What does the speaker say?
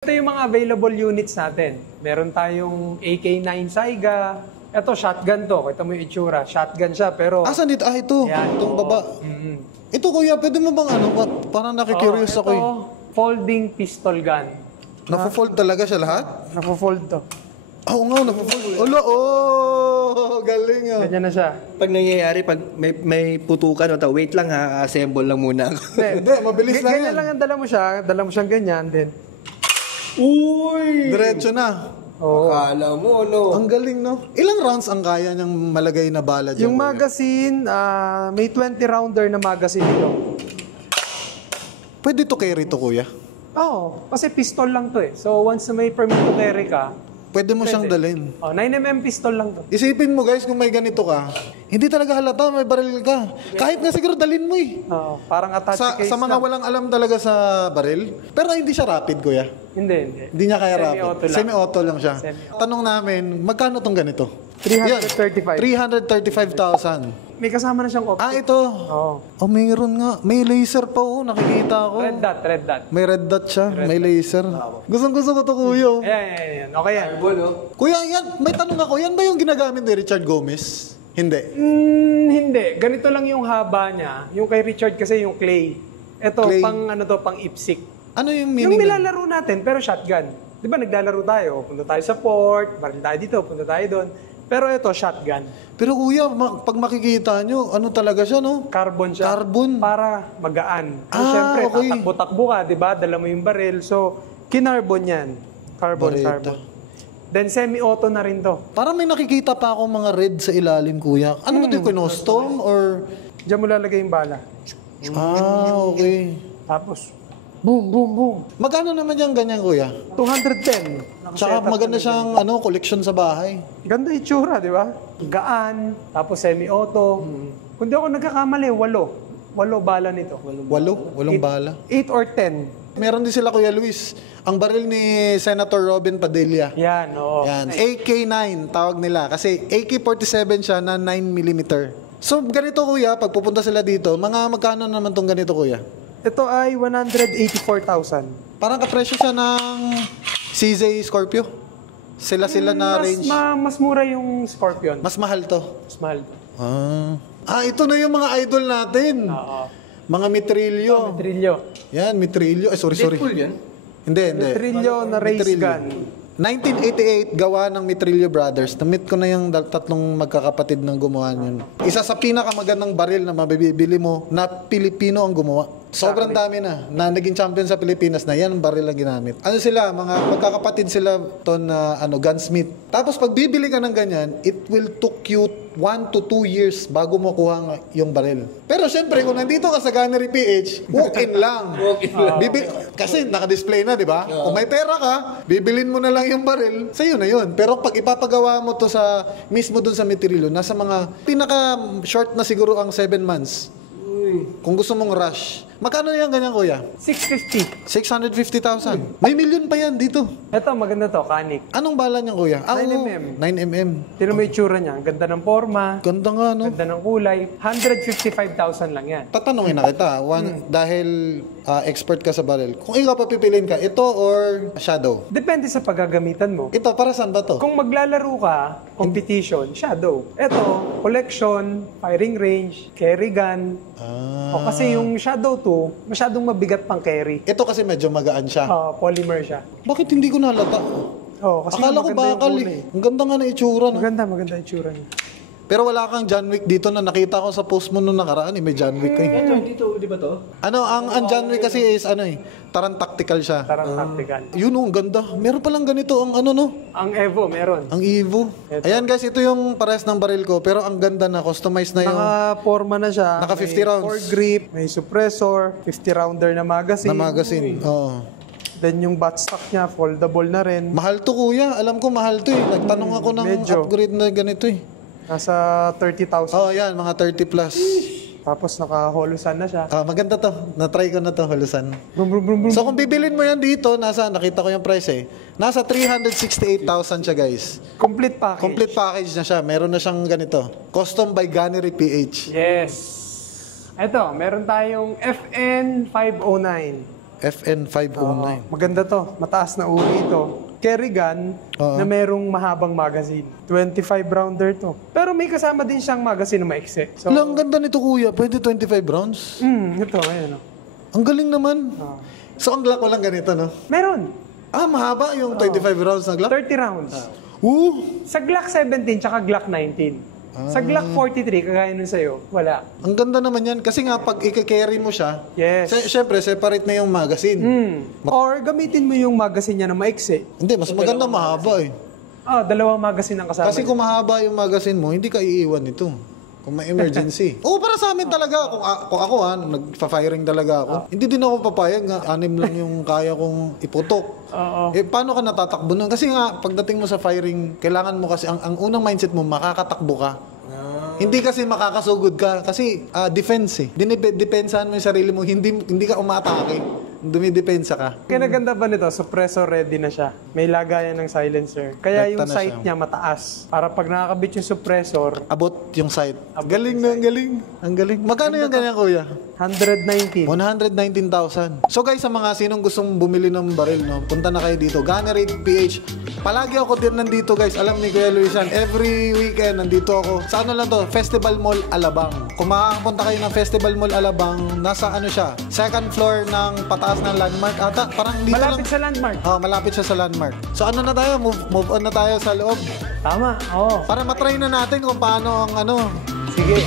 Ito yung mga available units natin. Meron tayong AK9 Saiga. Ito, shotgun to. Kita mo yung itsura. Shotgun siya, pero... Asan dito? Ah, ito. Yan, Itong baba. Ito, kuya, pwede mo bang ano? Parang nakikurious ako eh. Folding pistol gun. Napo-fold talaga siya lahat? Napo-fold to. Oo nga, napo-fold. Galing ah. Ganyan na siya. Pag nangyayari, pag may putukan, wait lang ha, assemble lang muna ako. Hindi, mabilis lang yan. Ganyan lang ang dala mo siya. Dala mo siyang ganyan, then... Uy! Diretso na. Oo. Akala mo, no? Ang galing, no? Ilang rounds ang kaya niyang malagay na bala dyan? Yung magazine, may 20 rounder na magazine ito. Pwede to carry to, kuya? Oo, kasi pistol lang to eh. So once na may permit to carry ka, Pwede mo siyang dalhin. 9mm pistol lang to. Isipin mo guys, kung may ganito ka, hindi talaga halata, may baril ka. Kahit nga siguro dalhin mo eh. Oo, parang attached case Sa mga lang. walang alam talaga sa baril, pero hindi siya rapid, kuya. Hindi. Hindi niya kaya Semi-auto rapid. lang. Semi-auto lang siya. Semi-auto. Tanong namin, magkano tong ganito? 335. 335,000. May kasama na siyang optic. Ah, ito. Oo. Oh, mayroon nga. May laser pa oh, nakikita ko. Red dot. May red dot siya, may laser. Gustong-gusto ko to, kuya. Ayan. Okay yan. Kuya, yan, may tanong ako, yan ba yung ginagamit ni Richard Gomez? Hindi. Hindi. Ganito lang yung haba niya. Yung kay Richard kasi yung clay. Ito, Clay. pang ipsik. Ano yung Yung meaning? nilalaro natin, pero shotgun. Di ba naglalaro tayo? Punta tayo sa port, baril tayo dito, punta tayo doon. Pero ito, shotgun. Pero kuya, pag makikita nyo, ano talaga siya, no? Carbon siya. Carbon. Para magaan. So, Ah, syempre, okay. tatakbo-takbo ka, di ba? Dala mo yung baril. So, kinarbon yan. Carbon. Then, semi-auto na rin to. Parang may nakikita pa ako mga red sa ilalim, kuya. Ano ba ito, kinostong or... Diyan mo lalagay yung bala. Ah, okay. Tapos, boom. Magkano naman yung ganyan, kuya? 210. Tsaka maganda siyang collection sa bahay. Ganda itsura, di ba? Gaan, tapos semi-auto. Kung di ako nagkakamali, 8 bala nito. Walong bala. 8 or 10. Meron din sila, Kuya Luis. Ang baril ni Senator Robin Padilla. Yan, oo. Yan. AK-9 tawag nila. Kasi AK-47 siya na 9mm. So, ganito, kuya, pag pupunta sila dito, magkano naman tong ganito, kuya? Ito ay 184,000. Parang kapresyo siya ng CZ Scorpio. Sila na range. Mas mura yung Scorpion. Mas mahal to. Mas mahal to. Ito na yung mga idol natin. Oo. Mga mitrilyo. Trilyo. Yan, mitrilyo. Ay, sorry. Deadpool yan? Hindi. Trilyo na race Mitrilyo. gun. 1988, gawa ng Mitrillo Brothers. Na-meet ko na yung tatlong magkakapatid ng gumawa yun. Isa sa pinakamagandang baril na mabibili mo na Pilipino ang gumawa. Sobrang dami na naging champion sa Pilipinas na yan ang baril ang ginamit. Ano sila, mga magkakapatid sila to na gunsmith. Tapos pag bibili ka ng ganyan, it will took you 1 to 2 years bago mo kuha yung baril. Pero syempre, kung nandito ka sa Gunnery PH, walk-in lang. Kasi naka-display na, di ba? Kung may pera ka, bibilin mo na lang yung baril, sa'yo na yun. Pero pag ipapagawa mo to sa mismo dun sa Mitrillo, nasa mga pinaka-short na siguro ang 7 months. Kung gusto mong rush. Magkano yan ganyan, kuya? 650. 650,000. May million pa yan dito. Ito, maganda to, Canik. Anong bala niyan, kuya? 9mm. 9mm. Tino mo yung itsura niya. Ang ganda ng forma. Ganda nga, no? Ganda ng kulay. 155,000 lang yan. Tatanungin na kita, dahil expert ka sa baril. Kung ikaw papipiliin ka, ito or shadow? Depende sa paggagamitan mo. Ito, para saan ba to? Kung maglalaro ka, competition, shadow. Ito, collection, firing range, carry gun. O kasi yung shadow 2, masyadong mabigat pang carry. Ito kasi medyo magaan siya. Polymer siya. Bakit hindi ko nalata? Kasi Akala ko maganda yung bakal kulay. eh. Ang ganda nga na itsura. No? Maganda yung itsura niya. Pero wala kang John Wick dito na nakita ko sa post mo nung nakaraan. May John Wick eh. Dito, di ba to? Ang John Wick kasi is Taran tactical siya. Tarang tactical. Yun ang ganda. Meron palang ganito ang no? Ang Evo, meron. Ang Evo. Ayan guys, ito yung parehas ng baril ko. Pero ang ganda na, customized na yung... Naka-forma na siya. Naka 50 may rounds. foregrip, may suppressor, 50 rounder na magazine. Na magazine. Oo. Then yung buttstock niya, foldable na rin. Mahal to, kuya. Alam ko mahal to eh. Nagtanong ako ng medyo. upgrade na ganito eh. Nasa 30,000. Oh, yan. Mga 30 plus. Tapos naka-holosan na siya. Maganda to. Na-try ko na to, hulusan. Brum. So kung bibilin mo yan dito, nakita ko yung price eh. Nasa 368,000 siya, guys. Complete package. Complete package na siya. Meron na siyang ganito. Custom by Gunnery PH. Yes. Ito, meron tayong FN 509. FN509. Maganda to. Mataas na uri ito. Carry gun na merong mahabang magazine. 25 rounder to. Pero may kasama din siyang magazine na maikse. So, Ang ganda nito kuya, pwede 25 rounds. ito, ayan. Ang galing naman. So ang Glock walang ganito, no? Meron. Mahaba yung 25 rounds na Glock? 30 rounds. Sa Glock 17 tsaka Glock 19. Sa Glock 43, kagaya nun sa'yo, wala. Ang ganda naman yan. Kasi nga, pag i-carry mo siya, Yes. syempre, separate na yung magazine. Or gamitin mo yung magazine niya na maiksi. Hindi, mas maganda mahaba eh. Dalawang magazine ang kasama. Kasi kung mahaba yung magazine mo, hindi ka iiwan ito. Kung may emergency. Para sa amin talaga. Kung ako nagpa-firing talaga ako. Hindi din ako papayag nga, 6 lang yung kaya kong iputok. Paano ka natatakbo nun? Kasi nga, pagdating mo sa firing, kailangan mo kasi, ang unang mindset mo, makakatakbo ka. Hindi kasi makakasugod ka. Kasi defense eh. Dinepensahan mo yung sarili mo, hindi ka umatake. Dumidepensa ka. Kinaganda ba nito? Suppressor ready na siya. May lagayan ng silencer. Kaya yung Rekta na sight siya. niya mataas. Para pag nakakabit yung suppressor, Abot yung sight. Galing na, ang galing. Ang galing. Magkano yung ganyan, kuya? 119. 119,000. So guys, sa mga sinong gustong bumili ng baril, no, punta na kayo dito. Gunnerate PH. Palagi ako din nandito, guys. Alam ni Kuya Luis yan. Every weekend, nandito ako. Sa ano lang to? Festival Mall Alabang. Kung makakapunta kayo ng Festival Mall Alabang, nasa ano siya? Second floor ng pataas ng landmark. Ata, parang dito Malapit lang. sa landmark. Malapit siya sa landmark. So ano na tayo? Move on na tayo sa loob. Tama. Oo. Para matry na natin kung paano ang ano. Sige.